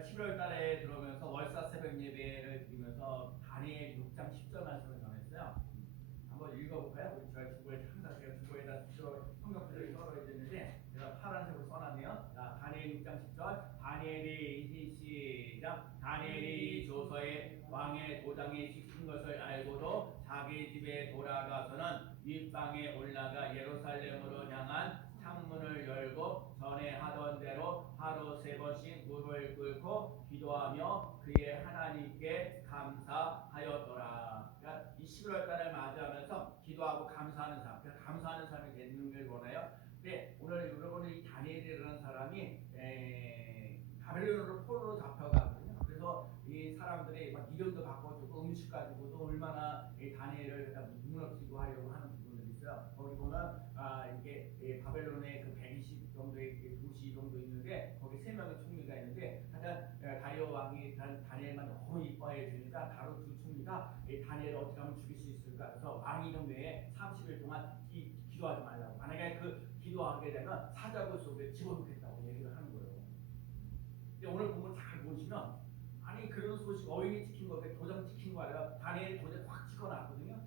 그러니까 11월 달에 들어오면서 월사 새벽 예배를 드리면서 다니엘 6장 10절 말씀을 전했어요. 한번 읽어볼까요? 우리 제가 주보에 항상 제가 주보에다 성경들을 써놓아야 되는데 제가 파란색으로 써놨네요. 자, 다니엘 6장 10절. 다니엘이 시작. 다니엘이 조서에 왕의 도장에 찍힌 것을 알고도 자기 집에 돌아가서는 윗방에 올라가 예루살렘으로 향한 창문을 열고 전에 하던 대로 하루 3번씩 물을 끓고 기도하며 그의 하나님께 감사하였더라. 그러니까 이 11월 달을 맞이하면서 기도하고 감사하는 삶, 그러니까 감사하는 삶이 되는 걸 원해요. 근데 오늘 여러분이 이 다니엘이라는 사람이 바벨론으로 포로로 잡혀가거든요. 그래서 이 사람들이 막 이름도 바꿔주고 음식 가지고도 얼마나 이 다니엘을 무너뜨리고 하려고 하는 부분들이 있어요. 거기 보면 이게 바벨론의 그 120 정도의 도시 정도 있는데 거기 3명의 총리가 있는데 하여튼 다리오 왕이 다니엘만 너무 이뻐해 주니까 다른 두 총리가 다니엘을 어떻게 하면 죽일 수 있을까 그래서 왕 이름 외에 30일 동안 기도하지 말라고. 만약에 그 기도하게 되면 사자굴 속에 집어넣겠다고 얘기를 하는 거예요. 근데 오늘 보면 잘 보시면 아니 그런 소식 어인이 찍힌 거에 도장 찍힌 거 아니라 다니엘이 도장 확 찍어놨거든요.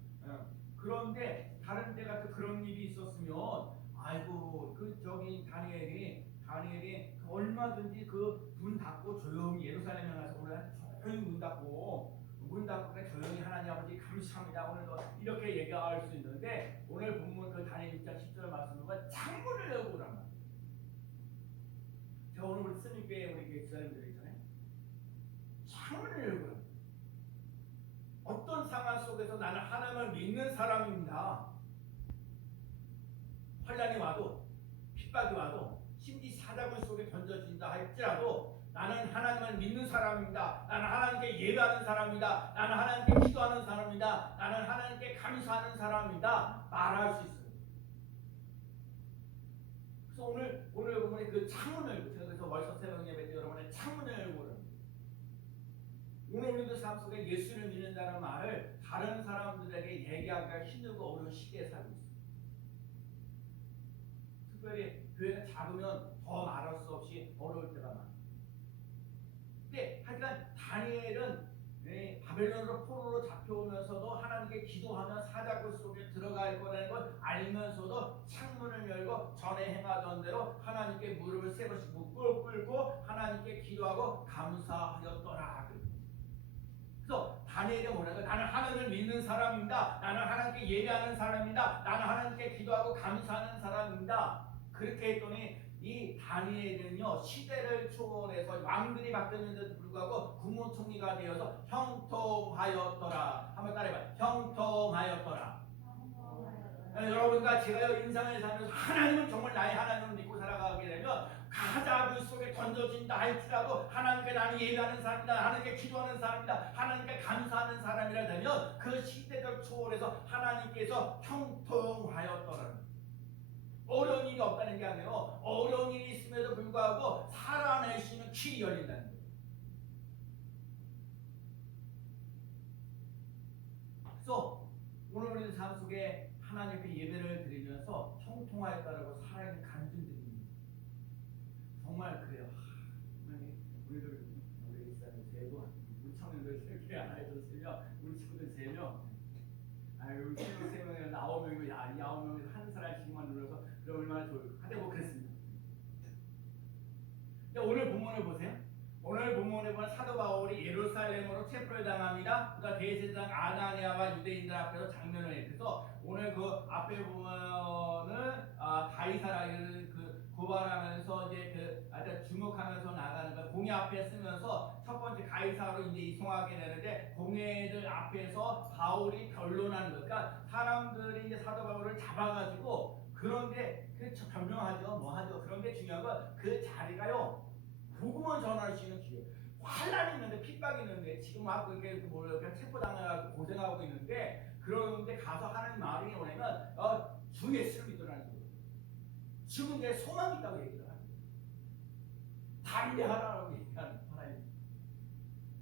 그런데 다른 데 같은 그런 일이 있었으면 아이고 그 저기 다니엘이 얼마든지 그 문 닫고 조용히 예루살렘에 가서 오늘 조용히 문 닫고 그냥 조용히 하나님 아버지 감사합니다 오늘도 이렇게 얘기할 수 있는데 오늘 본문 그 다니엘 6장 10절 말씀은 창문을 열고 오란 말이에요. 저 오늘 우리 스님교회 우리 교사님들 있잖아요. 창문을 열고 어떤 상황 속에서 나는 하나님을 믿는 사람입니다. 환난이 와도 핍박이 와도 심지 사자굴 속에 던져진다 할지라도 나는 하나님을 믿는 사람입니다. 나는 하나님께 예배하는 사람입니다. 나는 하나님께 기도하는 사람입니다. 나는 하나님께 감사하는 사람입니다. 말할 수 있어요. 그래서 오늘 여러분이 그 창문을 그래서 월서 새벽 예배 때 여러분의 창문을 열고 오늘 우리도 삶 속에 예수를 믿는다는 말을 다른 사람들에게 얘기하기가 힘들고 어려운 시대에 살고 있어요. 특별히 교회가 작으면 더 말할 수 없이 어려울 때가 많아요. 근데 하여간 다니엘은 바벨론으로 포로로 잡혀오면서도 하나님께 기도하며 사자굴 속에 들어갈 거라는 걸 알면서도 창문을 열고 전에 행하던 대로 하나님께 무릎을 3번씩 꿇고 하나님께 기도하고 감사하였더라. 그래서 다니엘이 뭐라고 나는 하나님을 믿는 사람입니다. 나는 하나님께 예배하는 사람입니다. 나는 하나님께 기도하고 감사하는 사람입니다. 그렇게 했더니 이 다니엘은요 시대를 초월해서 왕들이 바뀌었는데도 불구하고 국무총리가 되어서 형통하였더라. 한번 따라해봐요. 형통하였더라. 여러분과 제가 인생을 살면서 하나님은 정말 나의 하나님을 믿고 살아가게 되면 가자굴 속에 던져진다 할지라도 하나님께 나는 예배하는 사람이다. 하나님께 기도하는 사람이다. 하나님께 감사하는 사람이라 되면 그 시대를 초월해서 하나님께서 형통하였더라. 어려운 일이 없다는 게 아니라 어려운 일이 있음에도 불구하고 살아낼 수 있는 길이 열린다는 거예요. 그래서 오늘 우리 삶 속에 하나님께 예배를 드리면서 형통하였다라고 살아있는 간증 드립니다. 정말 그래요. 우리들 우리 일상에 3분, 우리 청년들 3개 안 해도 3명, 우리 친구들 3명. 우리 친구 3명이면 9명이고 9명에서 한 사람씩만 눌러서 그럼 얼마나 좋을까. 하여튼 뭐 그랬습니다. 근데 오늘 본문을 보세요. 오늘 본문에 보면 사도 바울이 예루살렘으로 체포를 당합니다. 그러니까 대제사장 아나니아와 유대인들 앞에서 장면을 해요. 그래서 오늘 그 앞에 보면은 가이사라를 그 고발하면서 이제 주목하면서 나가는 거 공회 앞에 쓰면서 첫 번째 가이사로 이제 이송하게 되는데 공회들 앞에서 바울이 변론하는 거. 그러니까 사람들이 이제 사도 바울을 잡아가지고 그런데 그 변명하죠, 뭐 하죠. 그런데 중요한 건 그 자리가요. 복음을 전할 수 있는 기회. 환란이 있는데 핍박이 있는데 지금 막 그렇게 그냥 체포당해가지고 고생하고 있는데 그런데 가서 하는 말이 뭐냐면 주 예수를 믿으라는 거예요. 지금 내 소망이 있다고 얘기를 하는 거예요. 담대하라고 얘기하는 하나님.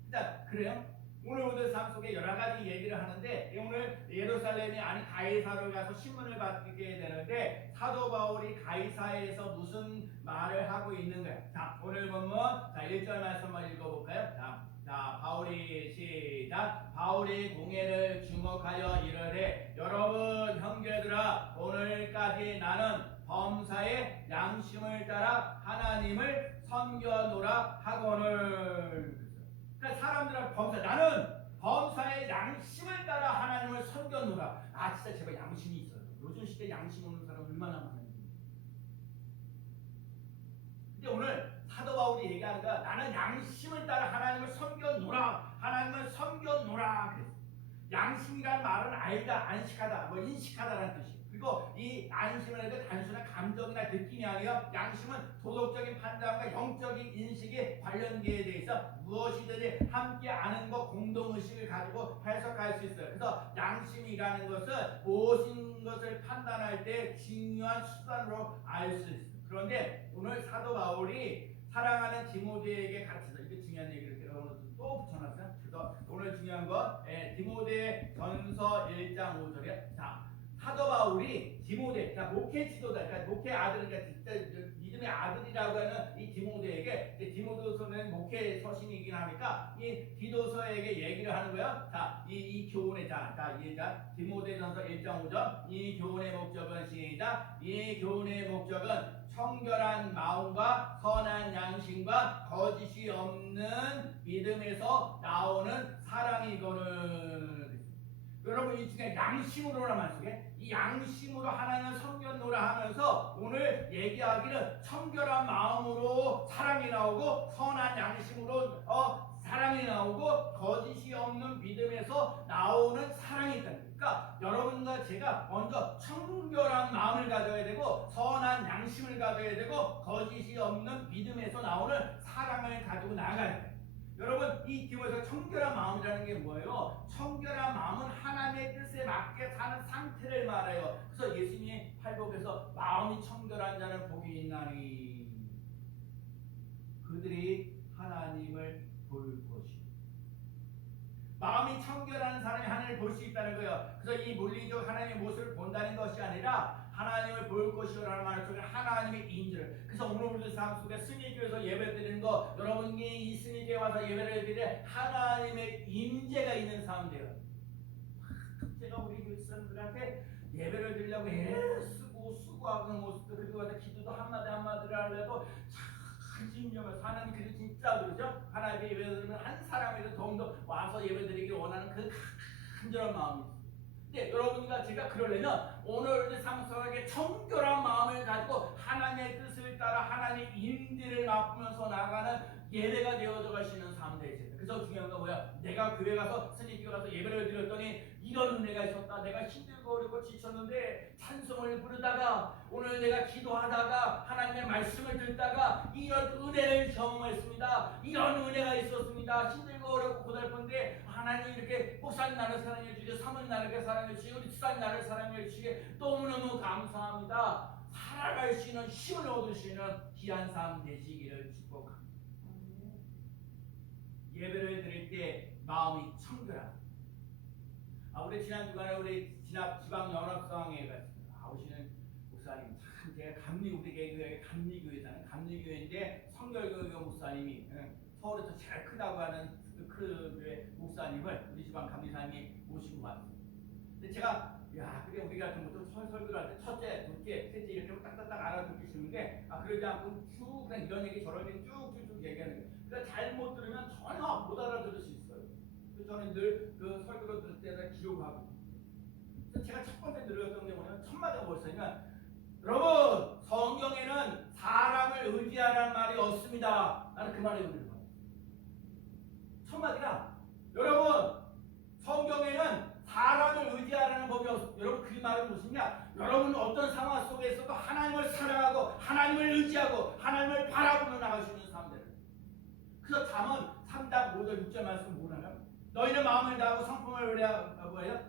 일단 그래요. 오늘 우리들 삶 속에 여러 가지 얘기를 하는데 오늘 예루살렘이 아닌 가이사를 가서 신문을 받게 되는데 사도 바울이 가이사에서 무슨 말을 하고 있는 거야. 자, 오늘 본문 자 1절 말씀만 읽어볼까요? 자, 바울이 시작. 바울이 공회를 주목하여 이르되 여러분 형제들아 오늘까지 나는 범사의 양심을 따라 하나님을 섬겨노라 하거늘. 그러니까 사람들은 나는 범사의 양심을 따라 하나님을 섬겨노라. 아 진짜 제발 양심이 있어요. 요즘 시대 양심 없는 사람 얼마나 많은지. 근데 오늘 사도 바울이 얘기하는 거야. 나는 양심을 따라 하나님을 섬겨노라. 하나님을 섬겨노라 그랬어. 양심이라는 말은 알다, 안식하다, 뭐 인식하다라는 뜻이에요. 그리고 이 안심을 해도 단순한 감정이나 느낌이 아니라 양심은 도덕적인 판단과 영적인 인식에 관련되어 있어 무엇이든지 함께 아는 것, 공동의식을 가지고 해석할 수 있어요. 그래서 양심이라는 것은 무엇인 것을 판단할 때 중요한 수단으로 알 수 있어요. 그런데 오늘 사도 바울이 사랑하는 디모데에게 가르쳐서 이게 중요한 얘기를 제가 오늘 또 붙여놨어요. 그래서 오늘 중요한 건 디모데 전서 1장 5절에 자 사도 바울이 디모데, 목회 지도자, 그러니까 목회 아들, 그러니까 진짜 믿음의 아들이라고 하는 이 디모데에게 디모데서는 목회 서신이긴 하니까 이 디도서에게 얘기를 하는 거예요. 자, 이 교훈의 디모데전서 1장 5절 이 교훈의 목적은 시작. 이 교훈의 목적은 청결한 마음과 선한 양심과 거짓이 없는 믿음에서 나오는 사랑이거늘. 여러분 이 중에 양심으로란 말 속에 이 양심으로 하나님을 섬겨노라 하면서 오늘 얘기하기는 청결한 마음으로 사랑이 나오고 선한 양심으로 사랑이 나오고 거짓이 없는 믿음에서 나오는 사랑이 있다. 그러니까 여러분과 제가 먼저 청결한 마음을 가져야 되고 선한 양심을 가져야 되고 거짓이 없는 믿음에서 나오는 사랑을 가지고 나가야 돼요. 여러분 이 기호에서 청결한 마음이라는 게 뭐예요? 청결한 마음은 하나님의 뜻에 맞게 사는 상태를 말해요. 그래서 예수님이 팔복에서 마음이 청결한 자는 복이 있나니 그들이 하나님을 볼 것이요. 마음이 청결한 사람이 하나님을 볼 수 있다는 거예요. 그래서 이 물리적 하나님의 모습을 본다는 것이 아니라 하나님을 볼 것이요라는 말 속에 하나님의 인지를. 그래서 오늘 우리 삶 속에 승리교회에서 예배드리는 거 여러분이 이 승리교회 와서 예배를 드릴 하나님의 임재가 있는 삶 돼요. 제가 우리 교회들한테 예배를 드리려고 애쓰고 수고하는 모습들 그리고 와서 기도도 한마디 한마디를 하려고 참 진정해서 하나님 그래도 진짜 그러죠. 하나님의 예배를 드리면 한 사람이라도 더욱더 와서 예배드리길 원하는 그 간절한 마음이 있어요. 네, 여러분과 제가 그러려면 오늘 삶 속에 청결한 마음을 가지고 하나님의 뜻을 따라 하나님의 인지를 맛보면서 나가는 예배가 되어져 가시는 삶 되세요. 그래서 중요한 건 뭐야? 내가 교회 가서 스님교회 가서 예배를 드렸더니 이런 은혜가 있었다. 내가 힘들고 어렵고 지쳤는데 찬송을 부르다가 오늘 내가 기도하다가 하나님의 말씀을 듣다가 이런 은혜를 경험했습니다. 이런 은혜가 있었습니다. 힘들고 어렵고 고달픈데 하나님 이렇게 목사님 나를 사랑해 주시고 사모님 나를 사랑해 주시고 우리 집사님 나를 사랑해 주시고 너무너무 감사합니다. 살아갈 수 있는 힘을 얻으시는 귀한 삶 되시기를 축복합니다. 예배를 드릴 때 마음이 청결합니다. 우리 지난 주간에 우리 지방 연합상회에 갔습니다. 오시는 목사님 참 제가 우리 교회 감리교회잖아요. 감리교회인데 성결교회 목사님이 서울에서 제일 크다고 하는 그 교회 목사님을 우리 지방 감리사님이 모시고 왔어요. 근데 제가 그게 우리 같은 것도 설교를 할 때 첫째, 둘째, 셋째 이렇게 딱딱딱 알아듣기 쉬운데 그러지 않고 쭉 그냥 이런 얘기 저런 얘기 쭉쭉쭉 얘기하는 거예요. 그러니까 잘못 들으면 전혀 못 알아들을 수 있어요. 그래서 저는 늘 그 설교를 들을 때마다 기록하고. 그래서 제가 첫 번째 들었던 게 뭐냐면 첫 마디가 뭐였냐면 여러분 성경에는 사람을 의지하라는 말이 없습니다. 나는 그 말에 의미를 받았어요. 첫 마디가 여러분 성경에는 사람을 의지하라는 법이 없습니다. 여러분 그 말은 무엇이냐? 여러분 어떤 상황 속에서도 하나님을 사랑하고 하나님을 의지하고 하나님을 바라보며 나갈 수 있는 사람들. 그래서 잠언 3장 5절 6절 말씀 뭐냐면 너희는 마음을 다하고 성품을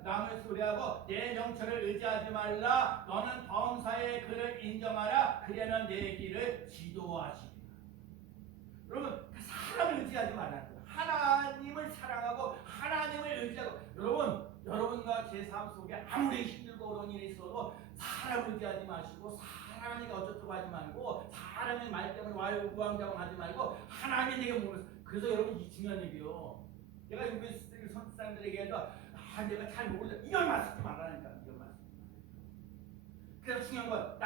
남을 수리하고 내 명철을 의지하지 말라. 너는 범사의 그를 인정하라. 그러면 내 길을 지도하시리라. 여러분 사람을 의지하지 말라는 거예요. 하나님을 사랑하고 하나님을 의지하고 여러분과 제 삶 속에 아무리 힘들고 어려운 일이 있어도 사람을 의지하지 마시고 사람이 어쩌고 하지 말고 사람의 말 때문에 우왕좌왕하지 말고 하나님에게 물으세요. 그래서 여러분 이 중요한 얘기요. 내가 우리 선생님들에게 해서 내가 잘 모르죠. 이런 말씀 좀 말하니까 이런 말씀. 그래서 중요한 건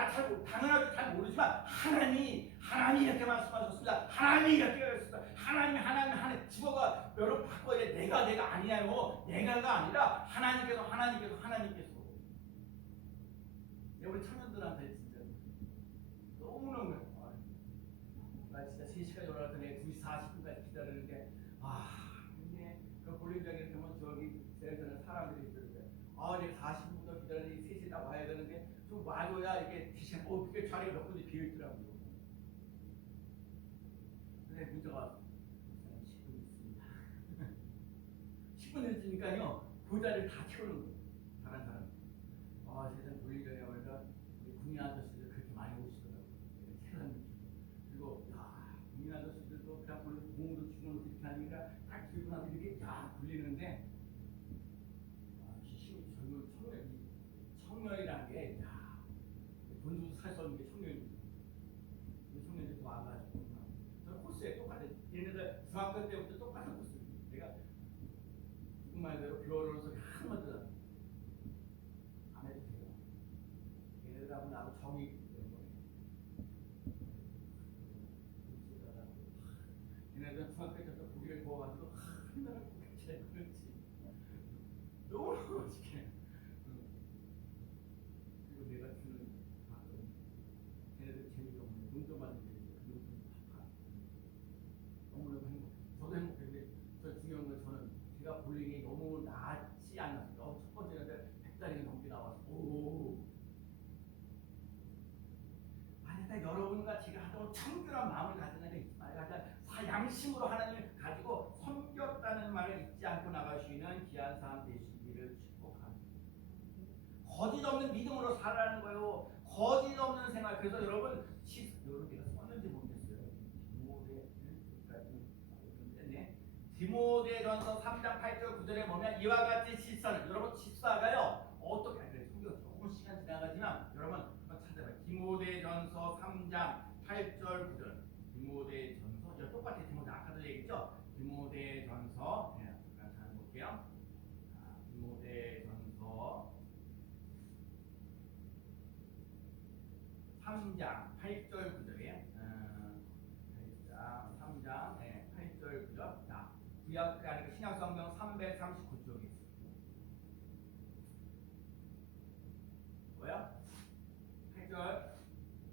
당연하게 잘 모르지만 하나님이 이렇게 말씀하셨습니다. 하나님이 이렇게 하셨습니다. 하나님 주어가 여러분 바꿔야 돼. 내가 아니냐요. 내가가 아니라 하나님께서 우리 청년들한테 진짜 너무너무 나 진짜 3시간 열어놨더니 2시 40분까지 기다리는데 근데 그 볼링장에 이렇게 하면 저기 제일전에 사람들이 있는데 내가 40분부터 기다리니 3시에 다 와야 되는데 좀 와줘야 이게 2시간 그게 자리가 몇 군데 비어있더라고요. 근데 문제가 10분 있습니다. 10분 늦으니까요 그 자리를 다 채우는 거예요. 다른 사람. 세상 볼링장에 오니까 군인 아저씨들 그렇게 많이 오시더라고요. 체감 느끼고. 그리고 군인 아저씨들도 그냥 공도 주고 이렇게 하니까 딱 들고 나서 이렇게 굴리는데 청년이라는 게 돈 주고 살 수 없는 게 청년입니다. 청년들이 또 와가지고 저는 코스에 똑같은 얘네들 중학교 때부터 똑같은 코스입니다. 내가 지금 말대로 비 오는 소리 한마디도 안 해도 돼요. 얘네들하고 나하고 정이 있기 때문에 얘네들은 중학교 때부터 고기를 구워가지고 한나라 고기 잘 그렇지 너무 맛있게. 그리고 내가 주는 걔네들 재미가 없는 용돈 받는 게 그 용돈 다 너무너무 행복해. 저도 행복한데 저 중요한 건 저는 제가 볼링이 너무 낫지 않았어요. 첫 번째는 100달이 넘게 나와서 만약에 여러분과 제가 하도록 청결한 마음을 가지는 게 있지 말고 양심으로 하나님을 가지고 섬겼다는 말을 잊지 않고 나갈 수 있는 귀한 삶 되시기를 축복합니다. 거짓 없는 믿음으로 살아가는 거예요. 거짓 없는 생활. 그래서 여러분 내가 썼는지 모르겠어요. 디모데전서 3장 8절 9절에 보면 이와 같이 실사는 여러분 집사가요 어떻게 성경 조금 시간 지나가지만 여러분 한번 찾아봐요. 디모데전서 3장 8절 9절. 디모데전서 똑같이 디모데 아까도 얘기했죠. 디모데전서 같이 한번 볼게요. 디모데전서 3장 8절 9절에 3장 8절 9절. 구약 신약성경 339쪽에 있습니다. 뭐야? 8절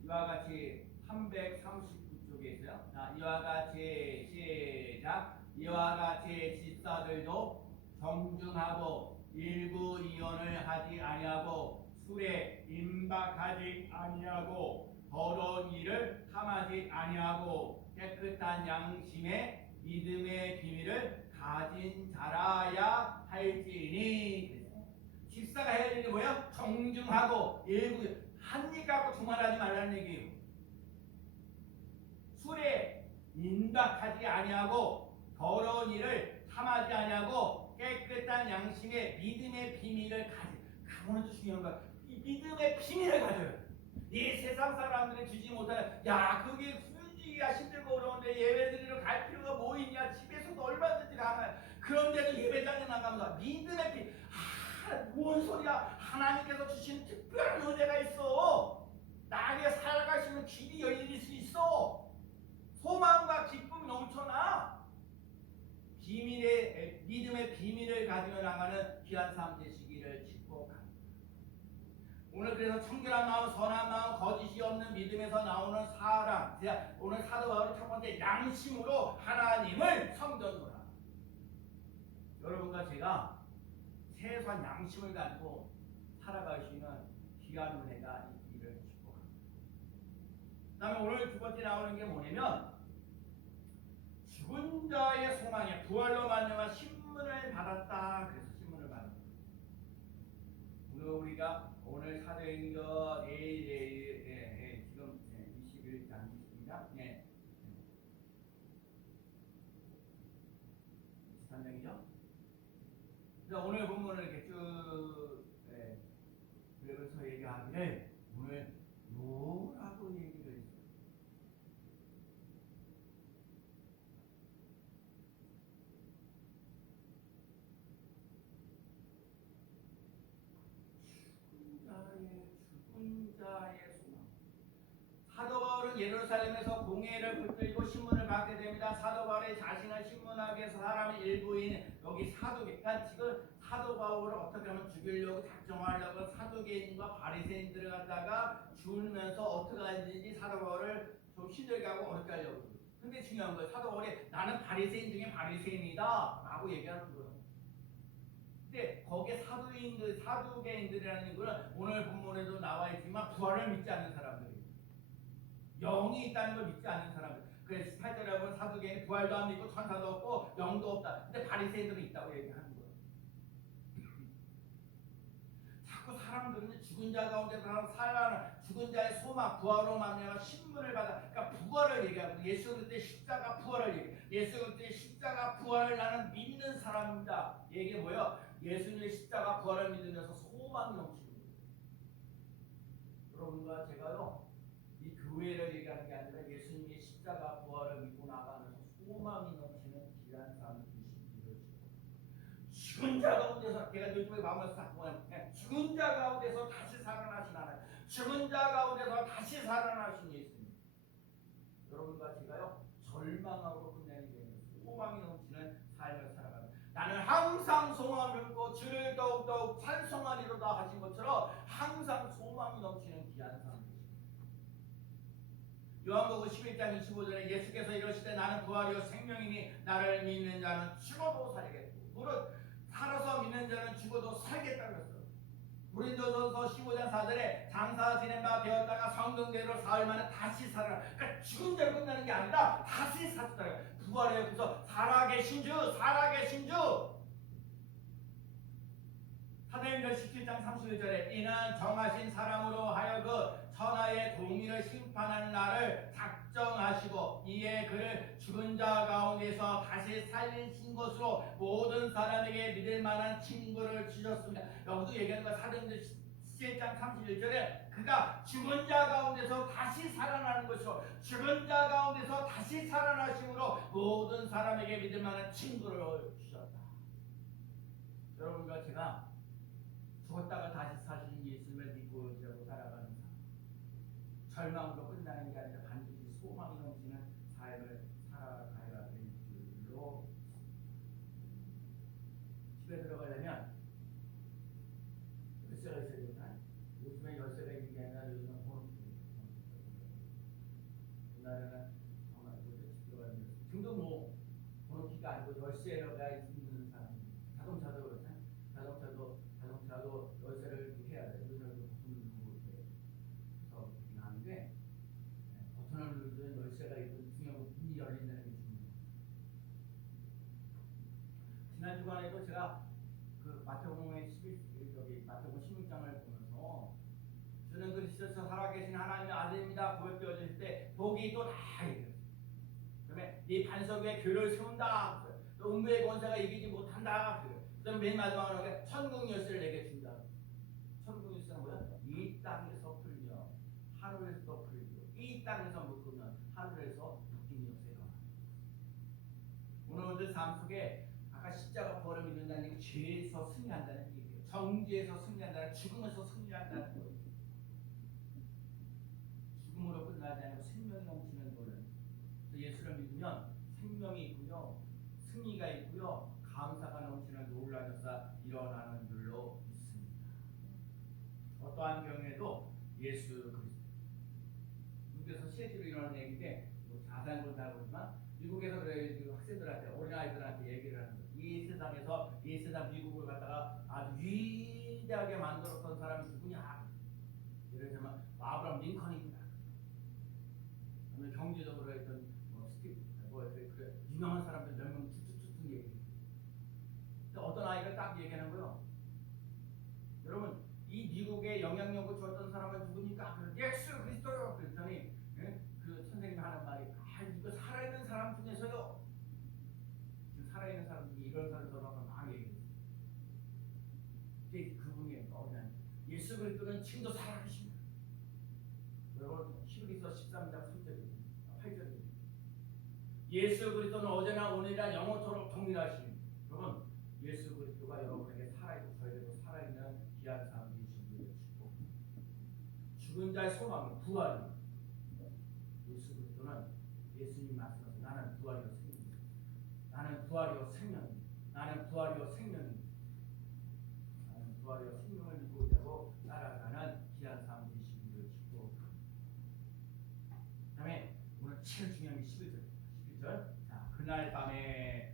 이와 같이 339쪽에 있어요. 이와 같이 시작. 이와 같이 집사들도 정중하고 일부 이혼을 하지 아니하고 술에 임박하지 아니하고 더러운 일을 탐하지 아니하고 깨끗한 양심에 믿음의 비밀을 가진 자라야 할지니. 집사가 해야 되는 게 뭐예요? 정중하고 일부 한 입 갖고 두말하지 말라는 얘기예요. 술에 임박하지 아니하고 더러운 일을 탐하지 아니하고 깨끗한 양심에 믿음의 비밀을 그거는 중요한 거야. 이 믿음의 비밀을 가져요. 이 세상 사람들이 주지 못하는 그게 술지기가 힘들고 어려운데 예배드리러 갈 필요가 뭐 있냐. 집에서도 얼마든지 가면 그런데도 예배장에 나가면서 믿음의 비밀. 뭔 소리야. 하나님께서 주신 특별한 은혜가 있어. 나에게 살아갈 수 있는 길이 열릴 수 있어. 소망과 기쁨이 넘쳐나. 믿음의 비밀을 가지고 나가는 귀한 삶 되시기를 축복합니다. 오늘 그래서 청결한 마음, 선한 마음, 거짓이 없는 믿음에서 나오는 사랑. 오늘 사도 바울은 첫 번째 양심으로 하나님을 섬겨주라. 여러분과 제가 최소한 양심을 가지고 살아갈 수 있는 귀한 은혜가 있기를 축복합니다. 그 다음에 오늘 두 번째 나오는 게 뭐냐면 죽은 자의 소망에 부활로 말미암아 신문을 받았다. 그래서 신문을 받았다. 오늘 사도행전 지금 21장 20입니다. 얘기죠. 그래서 오늘 본문을 이렇게 쭉 그래서 얘기하기를 오늘 뭐라고 얘기를 했어요. 죽은 자의 소망. 사도 바울은 예루살렘에서 공회를 붙들고 신문을 받게 됩니다. 사도 바울이 자신을 신문하기 위해서 사람의 일부인 여기 사두개, 그러니까 지금 사도 바울을 어떻게 하면 죽이려고 작정하려고 사두개인과 바리새인들을 갖다가 죽으면서 어떻게 하는지 사도 바울을 좀 힘들게 하고 어렵게 하려고. 근데 중요한 거예요. 사도 바울이 나는 바리새인 중에 바리새인이다 라고 얘기하는 거예요. 근데 거기에 사두개인들이라는 거는 오늘 본문에도 나와 있지만 부활을 믿지 않는 사람들이에요. 영이 있다는 걸 믿지 않는 사람들. 그래서 18절에 보면 사두개인은 부활도 안 믿고 천사도 없고 영도 없다. 근데 바리새인들은 있다고 얘기하는 거예요. 자꾸 사람들은 죽은 자 가운데서 살아나는 죽은 자의 소망, 부활로 말미암아 신문을 받아. 그러니까 부활을 얘기하고 예수 그리스도의 십자가 부활을 얘기해. 예수 그리스도의 십자가 부활을 나는 믿는 사람입니다. 이게 뭐예요? 예수님의 십자가 부활을 믿으면서 소망이 넘치는 거예요. 여러분과 제가요. 이 교회를 얘기하는 게 아니라 예수님의 십자가 부활을 믿고 나가면서 소망이 넘치는 귀한 삶을 주시기를 죽은 자 가운데서 제가 요즘에 마음을 싹 보면 죽은 자 가운데서 다시 살아나신 하나님, 죽은 자 가운데서 다시 살아나신 예수님. 여러분과 제가요 절망하고 끝내는 게 아니라 소망이 넘치는 삶을 살아가는. 나는 항상 소망을 품고 주를 더욱더욱 찬송하리로다 하신 것처럼 항상 소망이 넘치는 귀한 삶. 요한복음 11장 25절에 예수께서 이러시되 나는 부활이요 생명이니 나를 믿는 자는 죽어도 살겠고 무릇 살아서 믿는 자는 죽어도 살겠다고 했어요. 고린도전서 15장 4절에 장사 지낸 바 되었다가 성경대로 사흘 만에 다시 살아나. 그러니까 죽은 자로 끝나는 게 아니라 다시 살았다. 부활에 그래서 살아계신 주 살아계신 주. 사도행전 17장 31절에 이는 정하신 사람으로 하여금 천하의 공의를 심판하는 날을 작정하시고 이에 그를 죽은 자 가운데서 다시 살리신 것으로 모든 사람에게 믿을 만한 친구를 주셨습니다. 여기도 얘기하는 거 사도행전 17장 31절에 그가 죽은 자 가운데서 다시 살아나는 것이로 죽은 자 가운데서 다시 살아나심으로 모든 사람에게 믿을 만한 친구를 주셨다. 여러분과 제가 죽었다가 다시 사신 예수님을 믿고 의지하고 살아가는 삶. 절망으로 끝나는 게 아니라 반드시 소망이 넘치는 삶을 살아가야 될 줄로. 집에 들어가려면 열쇠가 있어야 되나? 요즘에 열쇠가 있는 게 아니라 요즘은 번호키예요. 옛날에는 정말 집 들어가는 데 지금도 뭐 번호키가 아니고 열쇠가 있는 사람. 자동차도 그렇잖아요. 자동차도 열쇠를 해야 돼요. 요즘은 버튼을 누르고 이렇게 해서 그렇게 하는데 버튼을 누르면 열쇠가 있고 중요한 건 문이 열린다는 게 중요해요. 지난 주간에도 제가 그 마태복음의 16장을 보면서 주는 그리스도께서 살아계신 하나님의 아들입니다 고백되어질 때 복이 또 다 얘기했어요. 그다음에 네 반석 위에 교회를 세운다. 또 음부의 권세가 이기지 못한다. 그다음 맨 마지막으로 천국 열쇠를 내게 준다. 천국 열쇠는 뭐야? 이 땅에서 풀며 하늘에서 풀리고 이 땅에서 묶으면 하늘에서 묶이는 열쇠가. 오늘 우리 삶 속에 아까 십자가 부활을 믿는다는 게 죄에서 승리한다는 얘기예요. 정죄에서 승리한다는, 죽음에서 승리한다는 거예요. 죽음으로 끝나지 않고 생명이 넘치는 거는. 예수를 믿으면 생명이 있고요, 승리가 있고요, 감사가 넘치는 놀라운 역사 일어나는 줄로 믿습니다. 어떠한 경우에도 예수 그리스도. 미국에서 실제로 일어나는 얘기인데 뭐 자세한 건 잘 모르지만 미국에서 그래 학생들한테 어린아이들한테 얘기를 하는 거예요. 이 세상 미국을 갖다가 아주 위대하게 만들었던 사람이 누구냐? 예를 들면 아브라함 링컨입니다. 경제적으로 했던 유명한 사람들 몇 명 툭툭툭 얘기해. 근데 어떤 아이가 딱 얘기하는 거예요. 여러분, 이 미국에 영향력을 줬던 사람은 누구니까? 예수 그리스도요. 그랬더니 그 선생님이 하는 말이 이거 살아있는 사람 중에서요. 지금 살아있는 사람 중에 이런 사람 지금도 살아계십니다. 여러분 히브리서 13장 3절입니다. 8절입니다. 예수 그리스도는 어제나 오늘이나 영원토록 동일하십니다. 여러분 예수 그리스도가 여러분에게 살아있고 저에게도 살아있는 귀한 사람이신 줄을 축복합니다. 죽은 자의 소망은 부활입니다. 예수 그리스도는 예수님 말씀하신 나는 부활이요 생명입니다. 나는 부활이요 생명입니다. 나는 부활이요 생명입니다. 나는 부활이요 생명을 믿고 있다고 따라가는 귀한 사람 되신 줄을 축복합니다. 그 다음에 오늘 제일 중요한 게 11절. 그날 밤에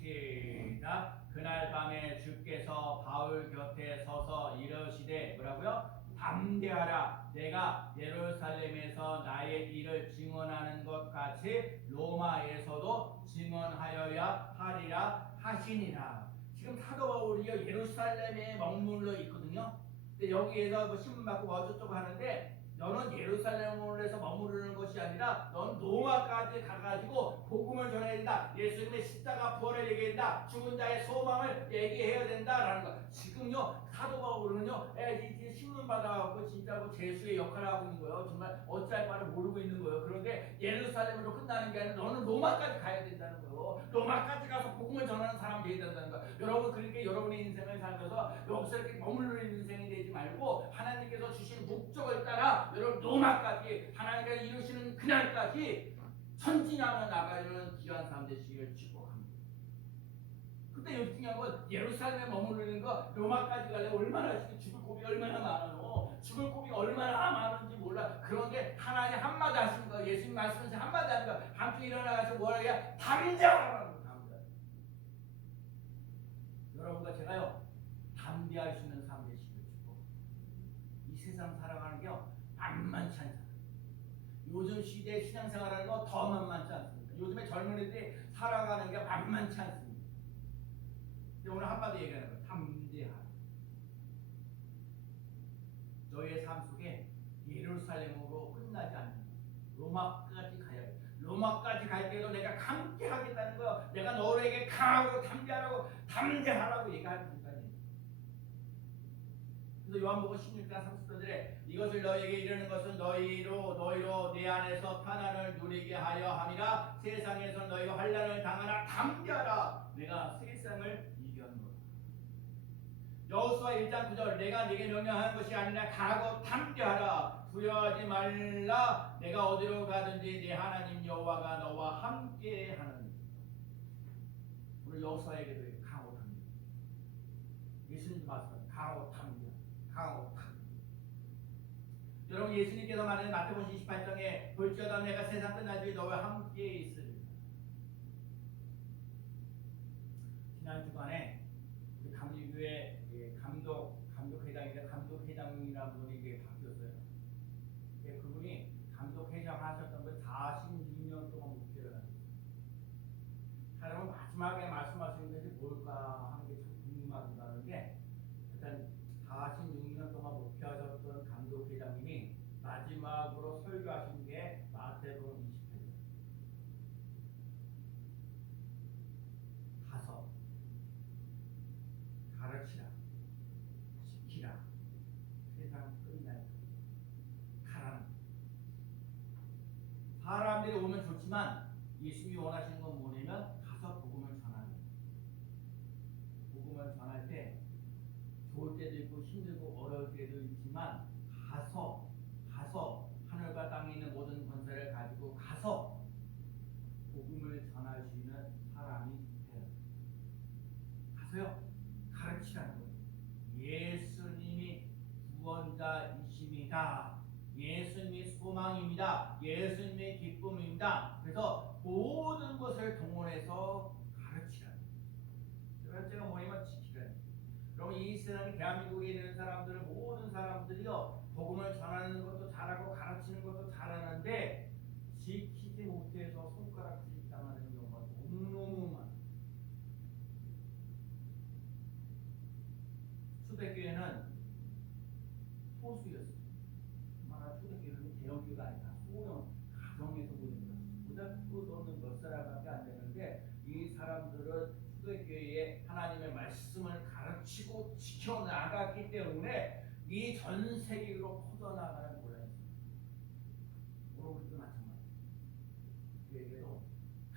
시작. 그날 밤에 주께서 바울 곁에 서서 이르시되 뭐라고요? 담대하라. 내가 예루살렘에서 나의 일을 증언하는 것 같이 로마에서도 증언하여야 하리라 하시니라. 지금 사도 바울이 예루살렘에 머물러 있거든요. 근데 여기에서 뭐 신문 받고 뭐 어쩌고 하는데 너는 예루살렘에서 머무르는 것이 아니라 넌 로마까지 가가지고 복음을 전해야 된다. 예수님의 십자가 부활을 얘기해야 된다. 죽은 자의 소망을 얘기해야 된다라는 거. 지금요 사도 바울은요 신문 받아갖고 진짜 뭐 재수의 역할을 하고 있는 거예요. 정말 어찌할 바를 모르고 있는 거예요. 그런데 예루살렘으로 끝나는 게 아니라 너는 로마까지 가야 된다는 거예요. 로마까지 가서 복음을 전하는 사람이 되어야 된다는 거예요. 여러분 그렇게 여러분의 인생을 살면서 여기서 이렇게 머무르는 인생이 되지 말고 하나님께서 주신 목적을 따라 여러분 로마까지 하나님께서 이루시는 그날까지 전진하며 나가려는 귀한 사람 되시기를 축복합니다. 근데 여기 중요한 건 예루살렘에 머무르는 거 로마까지 가려면 얼마나 죽을 고비가 얼마나 많아요. 죽을 고비가 얼마나 많은지 몰라. 그런데 하나님 한마디 하신 거 예수님 말씀하신 한마디 하신 거 밤중에 일어나가서 뭐라 해야 담대하라는 거. 여러분과 제가요 담대할 수 있는 삶 되시기를 축복합니다. 이 세상 살아가는 게요 만만치 않잖아요. 요즘 시대에 신앙생활하는 거 더 만만치 않습니다. 요즘에 젊은이들이 살아가는 게 만만치 않습니다. 근데 오늘 한마디 얘기하는 거예요. 담대하라. 너의 삶 속에 예루살렘으로 끝나지 않는다. 로마까지 가야 돼. 로마까지 갈 때도 내가 함께 하겠다는 거예요. 내가 너에게 강하고 담대하라고 얘기하는 순간이에요. 그래서 요한복음 16장 30절에 이것을 너희에게 이르는 것은 너희로 내 안에서 편안을 누리게 하려 함이라. 세상에서 너희가 환난을 당하나 담대하라. 내가 세상을 이겼노라. 여호수아 1장 9절 내가 네게 명령하는 것이 아니라 가고 담대하라. 두려워하지 말라. 내가 어디로 가든지 네 하나님 여호와가 너와 함께 하느니라. 오늘 여호수아에게도 강하고 담대. 예수님도 말씀하셨어요. 강하고 담대. 강하고 담대. 여러분 예수님께서 말하는 마태복음 28장에 볼지어다 내가 세상 끝날뒤 너와 함께 있으리라. 지난 주간에 우리 감리교회 감독회장인데 감독회장이라는 분이 이게 바뀌었어요. 그분이 감독회장 하셨던 분 46년 동안 목회를 하셨어요. 여러분 마지막에 말씀하시는 것이 뭘까 하는 게 참 궁금하기도 하는데 일단 46년 동안 목회하셨던 감독회장님이 마지막으로 설교하신 게 마태복음 28장. 가서 가르치라, 시키라, 세상 끝날 가라. 사람들이 오면 좋지만 예수님이 원하시는 건 뭐냐면 가서 복음을 전하는 거예요. 복음을 전할 때 좋을 때도 있고 힘들고 어려울 때도 있지만 가서 하늘과 땅에 있는 모든 권세를 가지고 가서 복음을 전할 수 있는 사람이 되어요. 가서요 가르치라는 거예요. 예수님이 구원자이십니다. 예수님이 소망입니다. 예수님의 기쁨입니다. 그래서 모든 것을 동원해서 가르치라는 거예요. 두 번째가 뭐냐면 지키라는 거예요. 그럼 이 세상에 대한민국에 있는 사람들은 모든 사람들이요 복음을 전하는 것도 잘하고 가르치는 것도 잘하는데 지키지 못해서 손가락질 당하는 경우가 너무너무 많아요. 초대교회는 소수였어요. 얼마나 초대교회는 대형교회가 아니라 소형 가정에서 모이는 거예요. 고등학교 또는 몇 사람밖에 안 되는데 이 사람들은 초대교회에 하나님의 말씀을 가르치고 지켜나갔기 때문에 이 전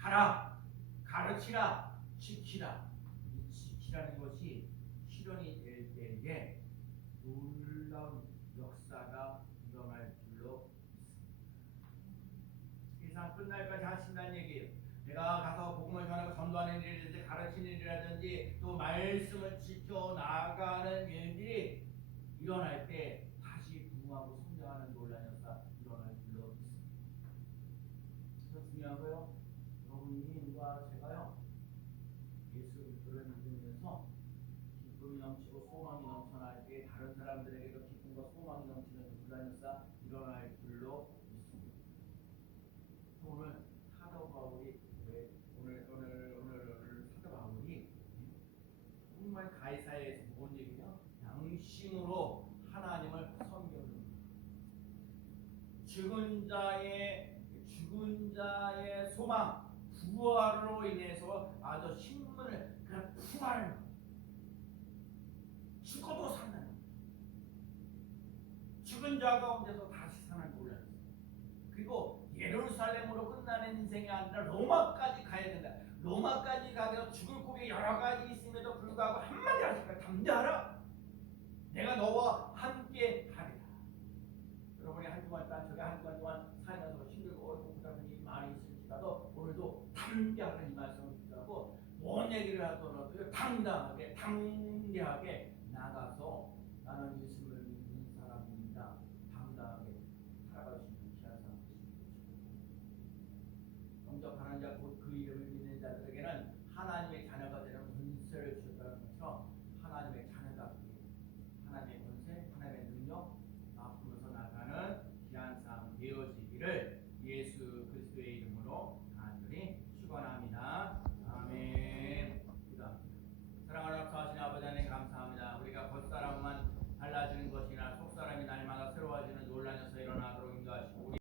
가라, 가르치라, 지키라. 이 지키라는 것이 실현이 될 때에 놀라운 역사가 일어날 줄로 믿습니다. 세상 끝날까지 하신다는 얘기예요. 내가 가서 복음을 전하고 전도하는 일이라든지 가르치는 일이라든지 또 말씀을 지켜 나가는 일들이 일어날 때 다시 부흥하고 성장하는 놀라운 역사 일어날 줄로 믿습니다. 그래서 중요한 거요. 여러분과 제가요. 예수 그리스도를 믿으면서 기쁨이 넘치고 소망이 넘쳐날 때 다른 사람들에게도 기쁨과 소망이 넘치는 놀라운 역사 일어날 줄로 믿습니다. 오늘 사도 바울이 오늘 사도 바울이 정말 가이사야에서 본 얘기냐? 양심으로 하나님을 섬겨줍니다. 죽은 자의 소망, 부활로 인해서 아주 신문을 그냥 부활, 죽어도 산다는 죽은 자 가운데서 다시 사는 놀라는. 그리고 예루살렘으로 끝나는 인생이 아니라 로마까지 가야 된다. 로마까지 가서 죽을 고비 여러 가지 있음에도 불구하고 한마디 하실까? 담대하라. 내가 너와 함께 하리라. 여러분이 한 주간 동안 저게 한 주간 동안 살면서 힘들고 어렵고 복잡한 일이 많이 있을지라도 오늘도 담대하는 이 말씀을 붙잡고 뭔 얘기를 하더라도 당대하게 나가서 나는 예수를 믿는 사람입니다. 당당하게 살아갈 수 있는 귀한 사람 되십니다. 영접하는 자 곧 그 이름을 믿는 자들에게는 하나님의 자녀가